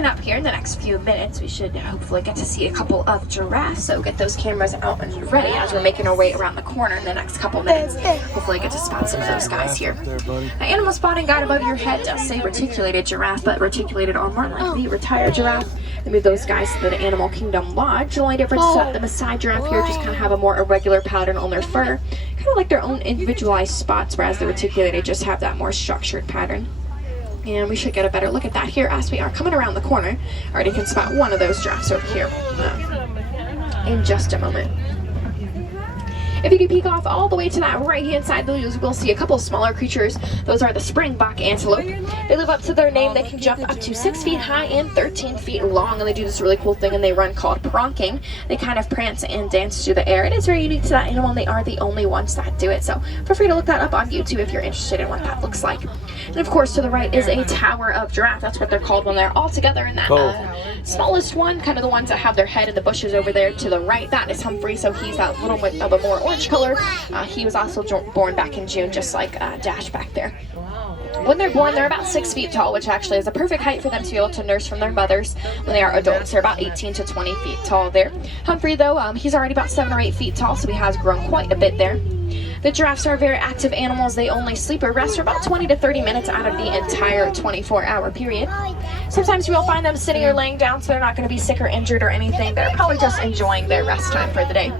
coming up here in the next few minutes, we should hopefully get to see a couple of giraffes. So get those cameras out and ready as we're making our way around the corner in the next couple minutes. Hopefully get to spot some of those guys here. Now, animal spotting guide above your head does say reticulated giraffe, but reticulated are more like the retired giraffe. They move those guys to the Animal Kingdom Lodge. The only difference is that the Maasai giraffe here just kind of have a more irregular pattern on their fur, kind of like their own individualized spots, whereas the reticulated just have that more structured pattern. And we should get a better look at that here as we are coming around the corner. Already can spot one of those giraffes over here in just a moment. If you do peek off all the way to that right-hand side, you will see a couple smaller creatures. Those are the springbok antelope. They live up to their name. They can jump up to 6 feet high and 13 feet long, and they do this really cool thing, and they run called pronking. They kind of prance and dance through the air. It is very unique to that animal, and they are the only ones that do it. So feel free to look that up on YouTube if you're interested in what that looks like. And of course, to the right is a tower of giraffe. That's what they're called when they're all together in that smallest one, kind of the ones that have their head in the bushes over there to the right. That is Humphrey, so he's that little bit of a more orange color. He was also born back in June, just like Dash back there. When they're born, they're about 6 feet tall, which actually is a perfect height for them to be able to nurse from their mothers when they are adults. They're about 18 to 20 feet tall there. Humphrey, though, he's already about 7 or 8 feet tall, so he has grown quite a bit there. The giraffes are very active animals. They only sleep or rest for about 20 to 30 minutes out of the entire 24-hour period. Sometimes you will find them sitting or laying down, so they're not going to be sick or injured or anything. They're probably just enjoying their rest time for the day.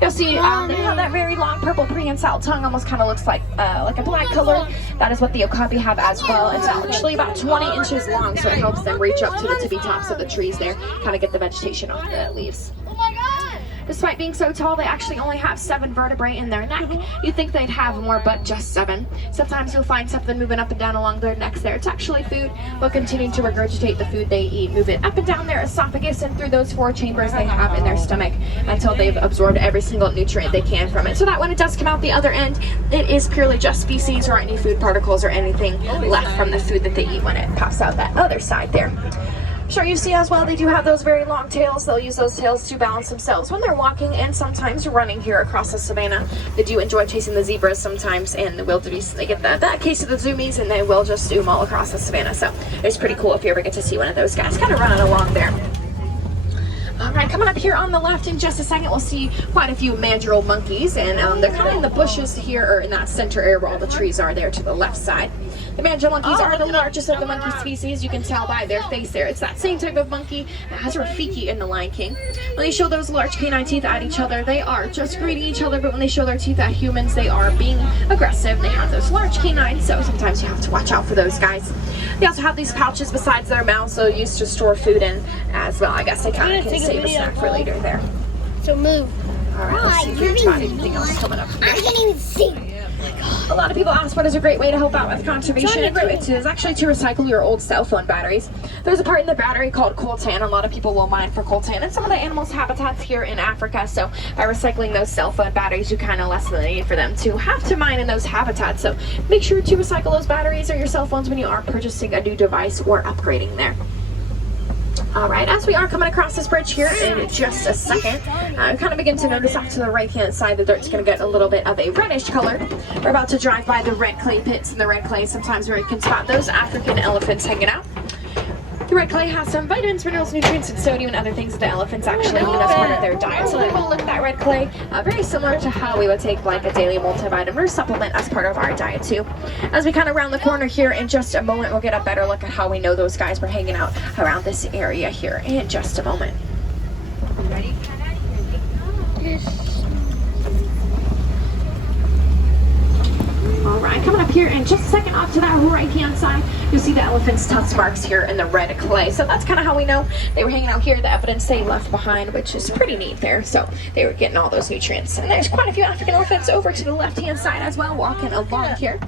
You'll see they have that very long purple prehensile tongue, almost kind of looks like a black color. That is what the okapi have as well. It's actually about 20 inches long, so it helps them reach up to the tippy tops of the trees there, kind of get the vegetation off the leaves. Despite being so tall, they actually only have 7 vertebrae in their neck. You'd think they'd have more, but just 7. Sometimes you'll find something moving up and down along their necks there. It's actually food. They'll continue to regurgitate the food they eat, move it up and down their esophagus and through those 4 chambers they have in their stomach until they've absorbed every single nutrient they can from it. So that when it does come out the other end, it is purely just feces or any food particles or anything left from the food that they eat when it pops out that other side there. Sure, you see as well, they do have those very long tails. They'll use those tails to balance themselves when they're walking and sometimes running here across the savannah. They do enjoy chasing the zebras sometimes and the wildebeest. They get that case of the zoomies and they will just zoom all across the savannah. So it's pretty cool if you ever get to see one of those guys kind of running along there. Alright, coming up here on the left in just a second, we'll see quite a few mandrill monkeys, and they're kind of in the bushes here, or in that center area where all the trees are there to the left side. The mandrill monkeys are the largest of the monkey species. You can tell by their face there. It's that same type of monkey that has Rafiki in The Lion King. When they show those large canine teeth at each other, they are just greeting each other, but when they show their teeth at humans, they are being aggressive. They have those large canines, so sometimes you have to watch out for those guys. They also have these pouches besides their mouths, so used to store food in as well. I guess they kind of can save a snack for later there. So move. Alright, let's see if we can find anything else coming up. I can't even see. A lot of people ask what is a great way to help out with conservation. It is actually to recycle your old cell phone batteries. There's a part in the battery called coltan. A lot of people will mine for coltan and some of the animals' habitats here in Africa. So by recycling those cell phone batteries, you kind of lessen the need for them to have to mine in those habitats. So make sure to recycle those batteries or your cell phones when you are purchasing a new device or upgrading there. Alright, as we are coming across this bridge here in just a second, kind of begin to notice off to the right-hand side the dirt's going to get a little bit of a reddish color. We're about to drive by the red clay pits, and the red clay, sometimes where you can spot those African elephants hanging out. The red clay has some vitamins, minerals, nutrients, and sodium and other things that the elephants actually need as part of their diet. So they will look at that red clay very similar to how we would take like a daily multivitamin or supplement as part of our diet too. As we kind of round the corner here in just a moment, we'll get a better look at how we know those guys were hanging out around this area here in just a moment. Ready? Alright, coming up here in just a second off to that right-hand side, you'll see the elephant's tusk marks here in the red clay. So that's kind of how we know they were hanging out here, the evidence they left behind, which is pretty neat there. So they were getting all those nutrients. And there's quite a few African elephants over to the left-hand side as well, walking along here.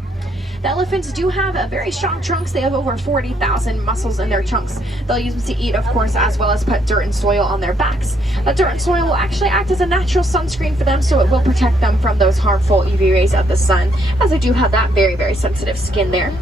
The elephants do have very strong trunks. They have over 40,000 muscles in their trunks. They'll use them to eat, of course, as well as put dirt and soil on their backs. That dirt and soil will actually act as a natural sunscreen for them, so it will protect them from those harmful UV rays of the sun, as they do have that very, very sensitive skin there.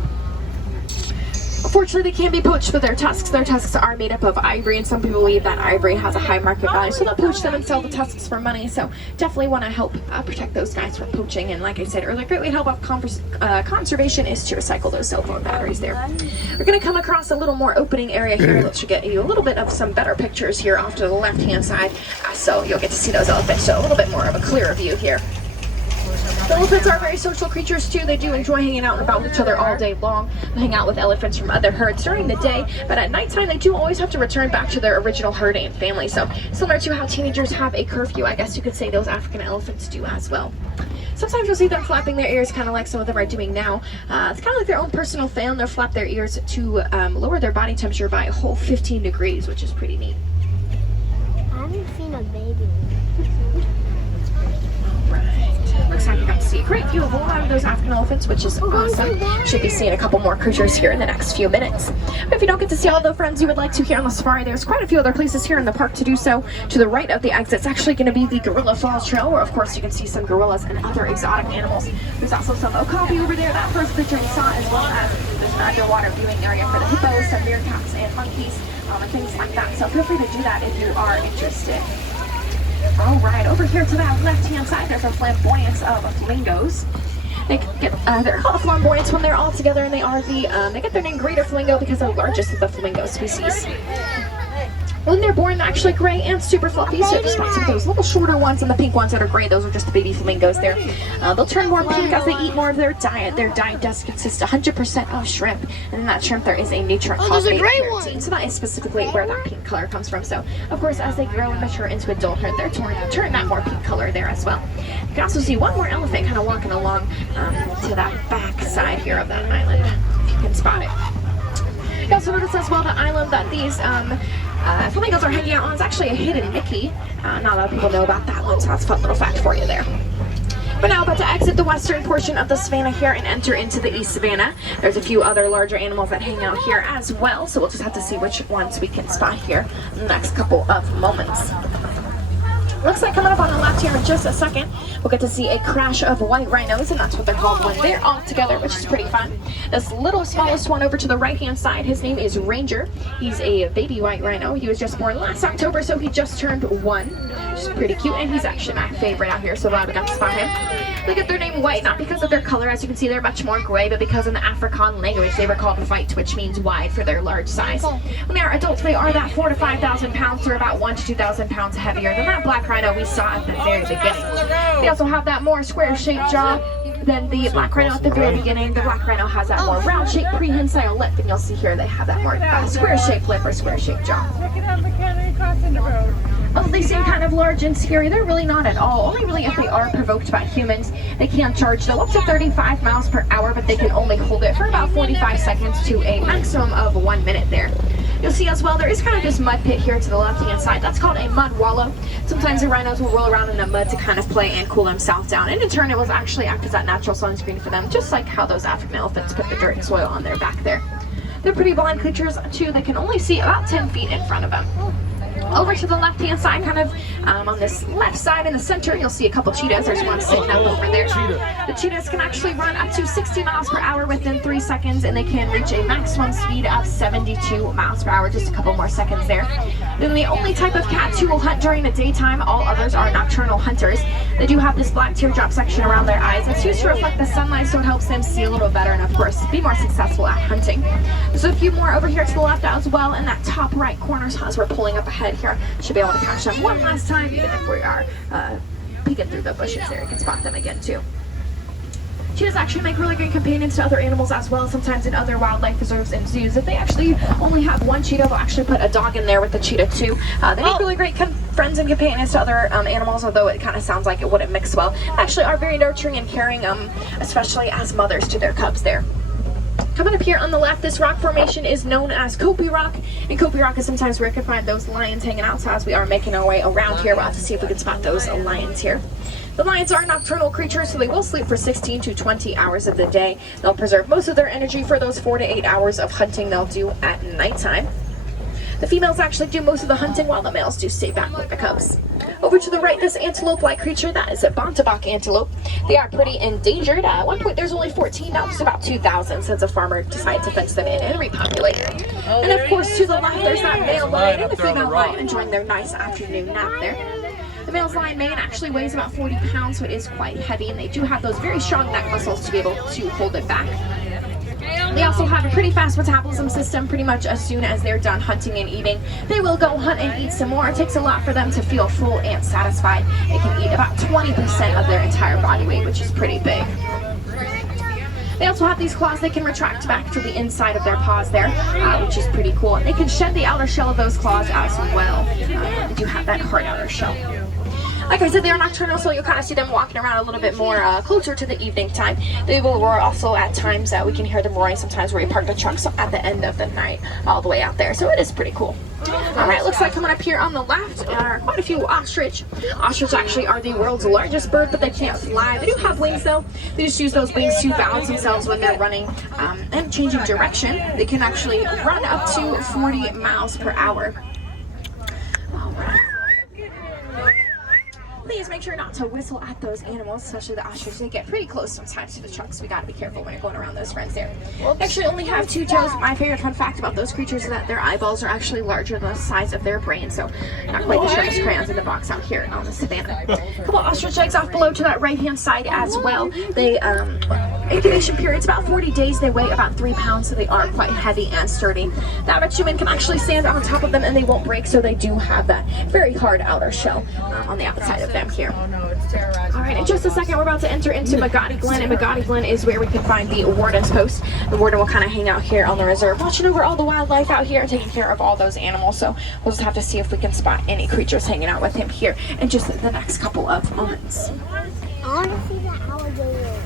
Unfortunately, they can be poached for their tusks. Their tusks are made up of ivory, and some people believe that ivory has a high market value, so they'll poach them and sell the tusks for money. So definitely want to help protect those guys from poaching. And like I said earlier, great way to help out conservation is to recycle those cell phone batteries there. We're going to come across a little more opening area here. Let's get you a little bit of some better pictures here off to the left-hand side, so you'll get to see those elephants. So a little bit more of a clearer view here. The elephants are very social creatures too. They do enjoy hanging out and about with each other all day long. They hang out with elephants from other herds during the day, but at nighttime they do always have to return back to their original herd and family. So similar to how teenagers have a curfew, I guess you could say those African elephants do as well. Sometimes you'll see them flapping their ears, kind of like some of them are doing now. It's kind of like their own personal fan. They'll flap their ears to lower their body temperature by a whole 15 degrees, which is pretty neat. I haven't seen a baby. Looks like you got to see a great view of a lot of those African elephants, which is awesome. Should be seeing a couple more creatures here in the next few minutes. But if you don't get to see all the friends you would like to here on the safari, there's quite a few other places here in the park to do so. To the right of the exit, it's actually going to be the Gorilla Falls Trail, where of course you can see some gorillas and other exotic animals. There's also some okapi over there, that first picture you saw, as well as there's an underwater viewing area for the hippos, some meerkats and monkeys, and things like that. So feel free to do that if you are interested. All right, over here to that left-hand side, there's a flamboyance of flamingos. They're called flamboyants when they're all together, and they get their name Greater Flamingo because they're the largest of the flamingo species. When they're born, they're actually gray and super fluffy, so just spot some of those little shorter ones, and the pink ones that are gray, those are just the baby flamingos there. They'll turn more pink as they eat more of their diet. Their diet does consist 100% of shrimp, and in that shrimp there is a nutrient called beta-carotene, so that is specifically where that pink color comes from. So, of course, as they grow and mature into adulthood, they're turn that more pink color there as well. You can also see one more elephant kind of walking along to that back side here of that island, if you can spot it. You also notice as well the island that these flamingos are hanging out on is actually a hidden Mickey. Not a lot of people know about that one, so that's a fun little fact for you there. We're now about to exit the western portion of the savanna here and enter into the east savanna. There's a few other larger animals that hang out here as well, so we'll just have to see which ones we can spot here in the next couple of moments. Looks like coming up on the left here in just a second, we'll get to see a crash of white rhinos, and that's what they're called when they're all together, which is pretty fun. This little smallest one over to the right-hand side, his name is Ranger. He's a baby white rhino. He was just born last October, so he just turned 1, which is pretty cute, and he's actually my favorite out here, so glad we got to spot him. They get their name white, not because of their color, as you can see they're much more gray, but because in the Afrikaan language they were called white, which means wide for their large size. When they are adults, they are about 4,000 to 5,000 pounds, or about 1,000 to 2,000 pounds heavier than that black rhino we saw at the very beginning. They also have that more square-shaped jaw than the black rhino at the very beginning. The black rhino has that more round-shaped prehensile lip, and you'll see here they have that more square-shaped lip or square-shaped jaw. Although they seem kind of large and scary, they're really not at all. Only really if they are provoked by humans. They can charge though up to 35 miles per hour, but they can only hold it for about 45 seconds to a maximum of 1 minute there. You'll see as well, there is kind of this mud pit here to the left-hand side. That's called a mud wallow. Sometimes the rhinos will roll around in the mud to kind of play and cool themselves down. And in turn, it will actually act as that natural sunscreen for them, just like how those African elephants put the dirt and soil on their back there. They're pretty blind creatures, too. They can only see about 10 feet in front of them. Over to the left-hand side, kind of on this left side in the center, you'll see a couple cheetahs. There's one sitting up over there. The cheetahs can actually run up to 60 miles per hour within 3 seconds, and they can reach a maximum speed of 72 miles per hour. Just a couple more seconds there. Then the only type of cats who will hunt during the daytime, all others are nocturnal hunters. They do have this black teardrop section around their eyes. It's used to reflect the sunlight, so it helps them see a little better and, of course, be more successful at hunting. There's a few more over here to the left as well in that top right corner, so as we're pulling up ahead here, should be able to catch them one last time, even if we are peeking through the bushes there. You can spot them again too. Cheetahs actually make really great companions to other animals as well, sometimes in other wildlife reserves and zoos. If they actually only have one cheetah, they'll actually put a dog in there with the cheetah too. They make really great friends and companions to other animals, although it kind of sounds like it wouldn't mix well. They actually are very nurturing and caring, especially as mothers to their cubs there. Coming up here on the left, this rock formation is known as Kopi Rock, and Kopi Rock is sometimes where you can find those lions hanging out. So as we are making our way around here, we'll have to see if we can spot those lions here. The lions are nocturnal creatures, so they will sleep for 16 to 20 hours of the day. They'll preserve most of their energy for those 4 to 8 hours of hunting they'll do at nighttime. The females actually do most of the hunting while the males do stay back with the cubs. Over to the right, this antelope-like creature, that is a Bontebok antelope. They are pretty endangered. At one point, there's only 14, now there's about 2,000 since a farmer decided to fence them in and repopulate. And of course, to the left, there's that male lion and the female lion enjoying their nice afternoon nap there. The male's lion mane actually weighs about 40 pounds, so it is quite heavy, and they do have those very strong neck muscles to be able to hold it back. They also have a pretty fast metabolism system. Pretty much as soon as they're done hunting and eating, they will go hunt and eat some more. It takes a lot for them to feel full and satisfied. They can eat about 20% of their entire body weight, which is pretty big. They also have these claws they can retract back to the inside of their paws there, which is pretty cool. And they can shed the outer shell of those claws as well. They do have that hard outer shell. Like I said, they are nocturnal, so you'll kind of see them walking around a little bit more closer to the evening time. They will roar also at times. We can hear them roaring sometimes where we park the trucks at the end of the night all the way out there. So it is pretty cool. All right, looks like coming up here on the left are quite a few ostrich. Ostrich actually are the world's largest bird, but they can't fly. They do have wings, though. They just use those wings to balance themselves when they're running and changing direction. They can actually run up to 40 miles per hour. All right. Please make sure not to whistle at those animals, especially the ostrich. They get pretty close sometimes to the trucks. We gotta be careful when you're going around those friends there. They actually only have 2 toes. My favorite fun fact about those creatures is that their eyeballs are actually larger than the size of their brain, so not quite the sharpest crayons in the box out here on the savannah. A couple ostrich eggs off below to that right-hand side as well. They incubation period's about 40 days. They weigh about 3 pounds, so they are quite heavy and sturdy. The average human can actually stand on top of them and they won't break, so they do have that very hard outer shell on the outside of them here. All right, in just a second, we're about to enter into Magadi Glen, and Magadi Glen is where we can find the warden's post. The warden will kind of hang out here on the reserve, watching over all the wildlife out here and taking care of all those animals. So we'll just have to see if we can spot any creatures hanging out with him here in just the next couple of moments. I want to see the alligator.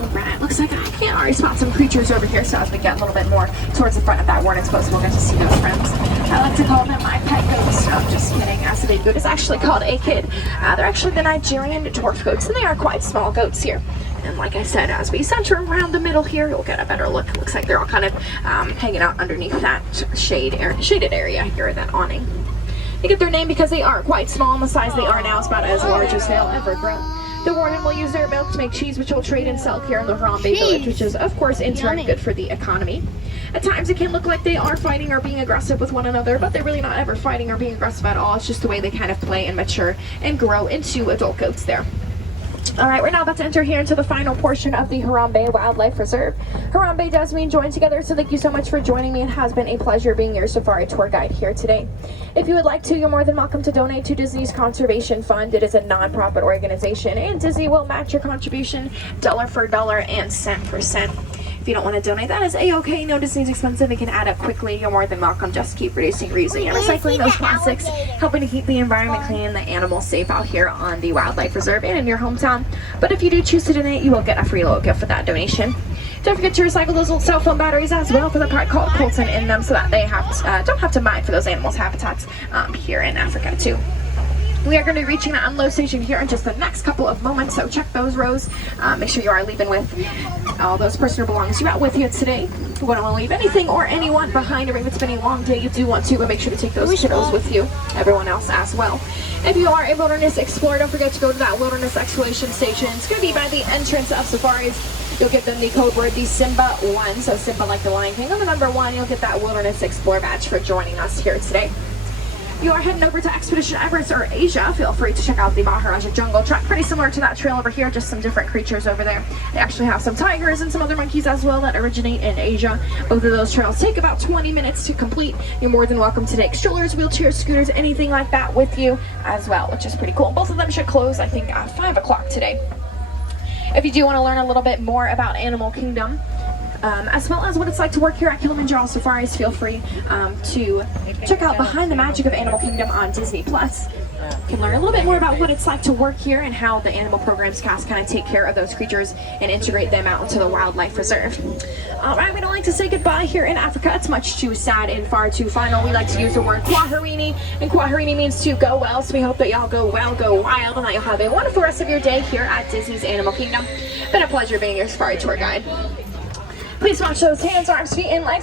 Alright, looks like I can already spot some creatures over here, so as we get a little bit more towards the front of that warden's post, we'll get to see those friends. I like to call them my pet goats. No, I'm just kidding. As a goat is actually called a kid. They're actually the Nigerian dwarf goats, and they are quite small goats here. And like I said, as we center around the middle here, you'll get a better look. It looks like they're all kind of hanging out underneath that shaded area here, that awning. They get their name because they are quite small, and the size they are now is about as large as they'll ever grow. The warden will use their milk to make cheese, which will trade and sell here in the Harambe village, which is, of course, in turn good for the economy. At times, it can look like they are fighting or being aggressive with one another, but they're really not ever fighting or being aggressive at all. It's just the way they kind of play and mature and grow into adult goats there. All right, we're now about to enter here into the final portion of the Harambe Wildlife Reserve. Harambe does mean join together, so thank you so much for joining me. It has been a pleasure being your safari tour guide here today. If you would like to, you're more than welcome to donate to Disney's Conservation Fund. It is a non-profit organization, and Disney will match your contribution dollar for dollar and cent for cent. If you don't want to donate, that is a-okay. No, Disney's expensive. It can add up quickly. You're more than welcome. Just keep reducing, reusing, and recycling those plastics, helping to keep the environment clean and the animals safe out here on the Wildlife Reserve and in your hometown. But if you do choose to donate, you will get a free little gift for that donation. Don't forget to recycle those old cell phone batteries as well for the part called coltan in them, so that they don't have to mine for those animals' habitats here in Africa too. We are going to be reaching the unload station here in just the next couple of moments, so check those rows. Make sure you are leaving with all those personal belongings you brought with you today. You wouldn't want to leave anything or anyone behind, or if it's been a long day, you do want to, but make sure to take those kiddos with you, everyone else as well. If you are a wilderness explorer, don't forget to go to that wilderness exploration station. It's going to be by the entrance of safaris. You'll get them the code word, the Simba 1, so Simba like the Lion King. On the number 1, you'll get that Wilderness Explorer badge for joining us here today. If you are heading over to Expedition Everest or Asia, feel free to check out the Maharaja Jungle Trek. Pretty similar to that trail over here, just some different creatures over there. They actually have some tigers and some other monkeys as well that originate in Asia. Both of those trails take about 20 minutes to complete. You're more than welcome to take strollers, wheelchairs, scooters, anything like that with you as well, which is pretty cool. Both of them should close, I think, at 5 o'clock today. If you do want to learn a little bit more about Animal Kingdom, as well as what it's like to work here at Kilimanjaro Safaris, feel free to check out Behind the Magic of Animal Kingdom on Disney+. You can learn a little bit more about what it's like to work here and how the animal programs cast kind of take care of those creatures and integrate them out into the wildlife reserve. All right, we don't like to say goodbye here in Africa. It's much too sad and far too final. We like to use the word Kwaherini, and Kwaherini means to go well, so we hope that y'all go well, go wild, and that you'll have a wonderful rest of your day here at Disney's Animal Kingdom. Been a pleasure being your safari tour guide. Please wash those hands, arms, feet, and legs.